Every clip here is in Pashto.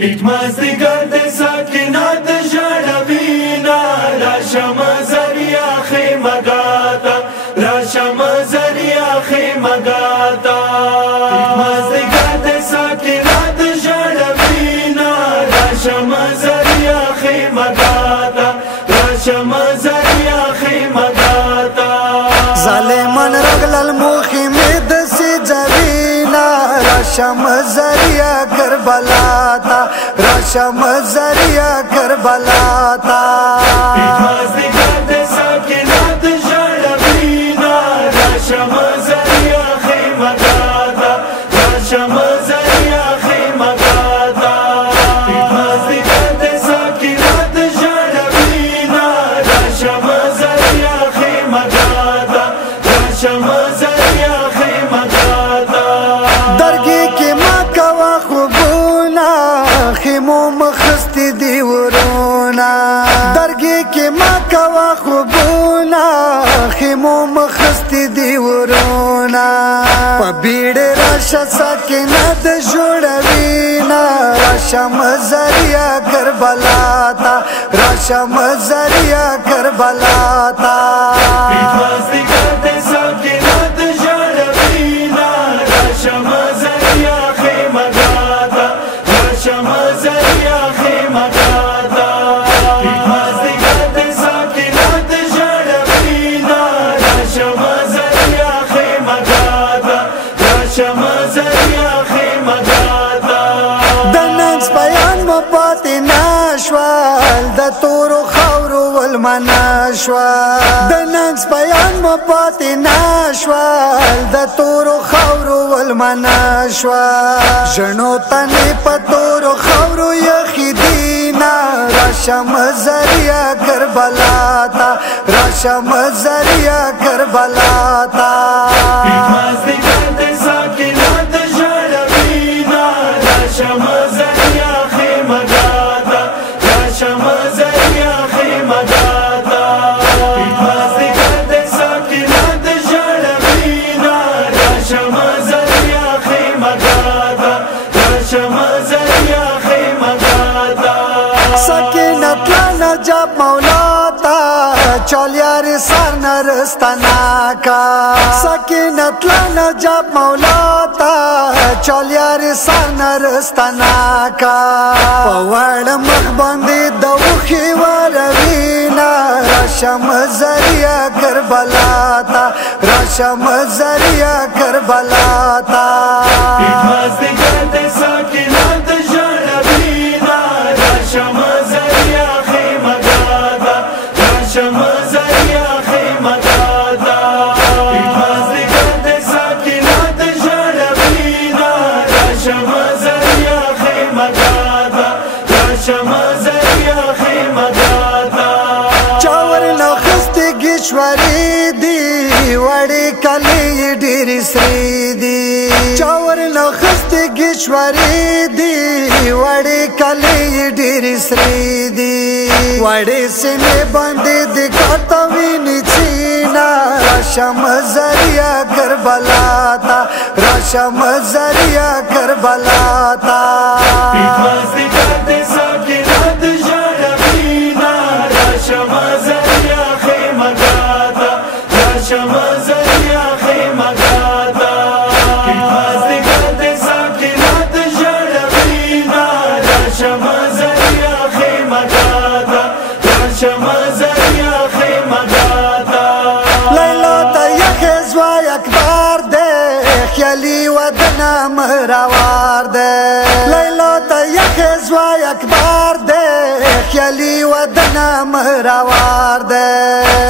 مازدیګر د ساکنات ژړوینا راشم زریا خیمګاتا راشم زریا خیمګاتا مازدیګر د ساکنات ژړوینا راشم زریا خیمګاتا راشم زریا خیمګاتا ظالمان رغلل موخی مد سی جوینا راشم زریا کربلا تا راشم زریا کربلا تا مازدیګر د ساکنات ژړوینا راشم زریا خیمګاتا راشم زریا خیمګاتا مازدیګر د ساکنات ژړوینا راشم زریا خیمګاتا راشم زریا خیمګاتا درگی کی ما کوا خوبونا خیمو مخستی دی ورونا درگی کی ما کوا خوبونا خیمو مخستی دی ورونا پا بیڑ راشا ساکنات جوڑوینا راشم زریا کربلا تا راشم زریا کربلا تا مازدیګر د ساکنات ژړوینا راشم زریا خیمګاتا راشم زریا خیمګاتا مازدیګر د ساکنات ژړوینا راشم زریا خیمګاتا راشم زریا خیمګاتا د نن بیان مو پاتې نشوال د تورو خاورو ولمنشوال د نن بیان مو پاتې نشوال د تورو خاورو ولمنشوال ژڼو تنې په تورو خاورو یخې دینا راشم زریا کربلا تا راشم زریا کربلا تا مازدیګر د ساکنات ژړوینا راشم زریا خیمګاتا راشم زریا خیمګاتا مازدیګر د ساکنات ژړوینا راشم زریا خیمګاتا راشم زریا خیمګاتا سکینت لانا جاب مولاتا چالیار سر نرستنا کا سکینت لانا جاب مولاتا چالیار سر نرستنا کا پوڑ مخ باندې دوخی وروینا راشم زریا کربلا تا راشم زریا کربلا تا مازدیګر د ساکنات ژړوینا راشم زریا خیمګاتا راشم زریا خیمګاتا مازدیګر د ساکنات ژړوینا راشم زریا خیمګاتا راشم زریا خیمګاتا چاور نخستی گیشوری دی وڑی کلی ډیری سری دی چاور نخستی گیشوری دی وڑی کلی ډیری سری دی وڑی سینې باندې د کاټوینې چینا راشم زریا کربلا تا راشم زریا کربلا تا مازدیګر د ساکنات ژړوینا راشم زریا خیمګاتا راشم زریا خیمګاتا مازدیګر د ساکنات ژړوینا راشم زریا خیمګاتا راشم زریا خیمګاتا لیلا تا یخ زوای اکبر ده خیالی ودنا مهروار ده لیلا تا یخ زوای اکبر ده خیالی ودنا مهروار ده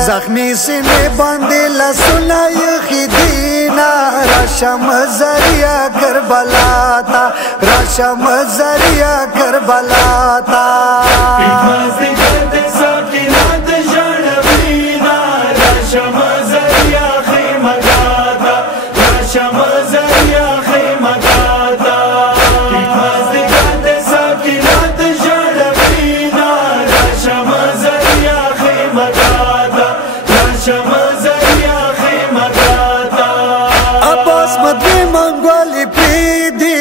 زخمی سینې باندې لاسونه یخې دینا راشم زریا کربلا تا راشم زریا کربلا تا مازدیګر د ساکنات ژړوینا راشم زریا خیمګاتا راشم زریا خیمګاتا مازدیګر د ساکنات ژړوینا راشم زریا خیمګاتا راشم زریا خیمګاتا عباس مدوی منګولی پریدی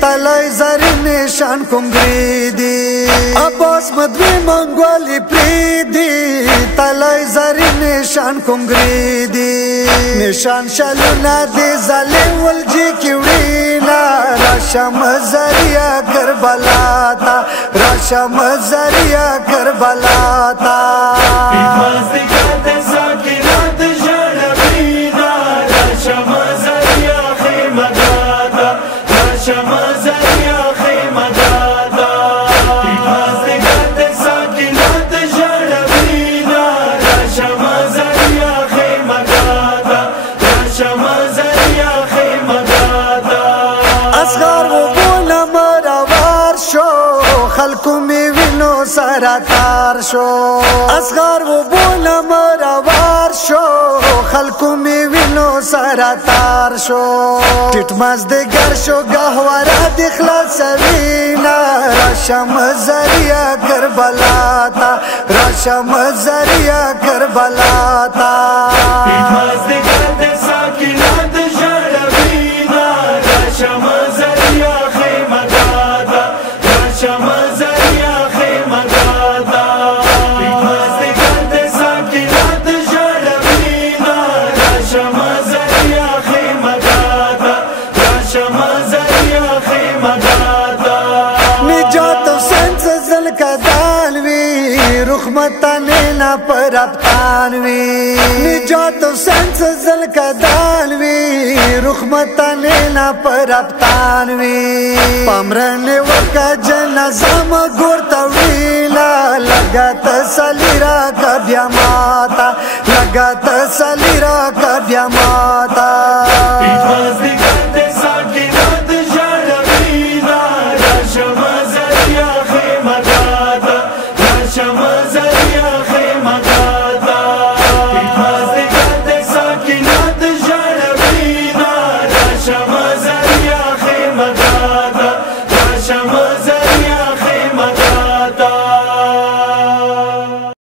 تلای زرین شان کنگری دی عباس مدوی منگولی پریدی تلای زری نشان کنگری دی نشان شلونا دی ظالم ولجی کیوڑینا راشم زریا کربلا تا راشم زریا کربلا تا خلقو می وینو سراتار شو اصغر و بولم روار شو خلقو می وینو سراتار شو ټیټ مازدیګر شو گهواره د خلاص وینا راشم زریا کربلا تا راشم زریا کربلا تا ټیټ مازدیګر د ساکینات ژړوینا راشم زریا خیمه راشم رخمتانینا پر ابتانوی نجات و سنس زل کدالوی رخمتانینا پر ابتانوی پامرن وکا جنازم گورتا ویلا لگا تسلی را کبیا ماتا لگا تسلی را کبیا ماتا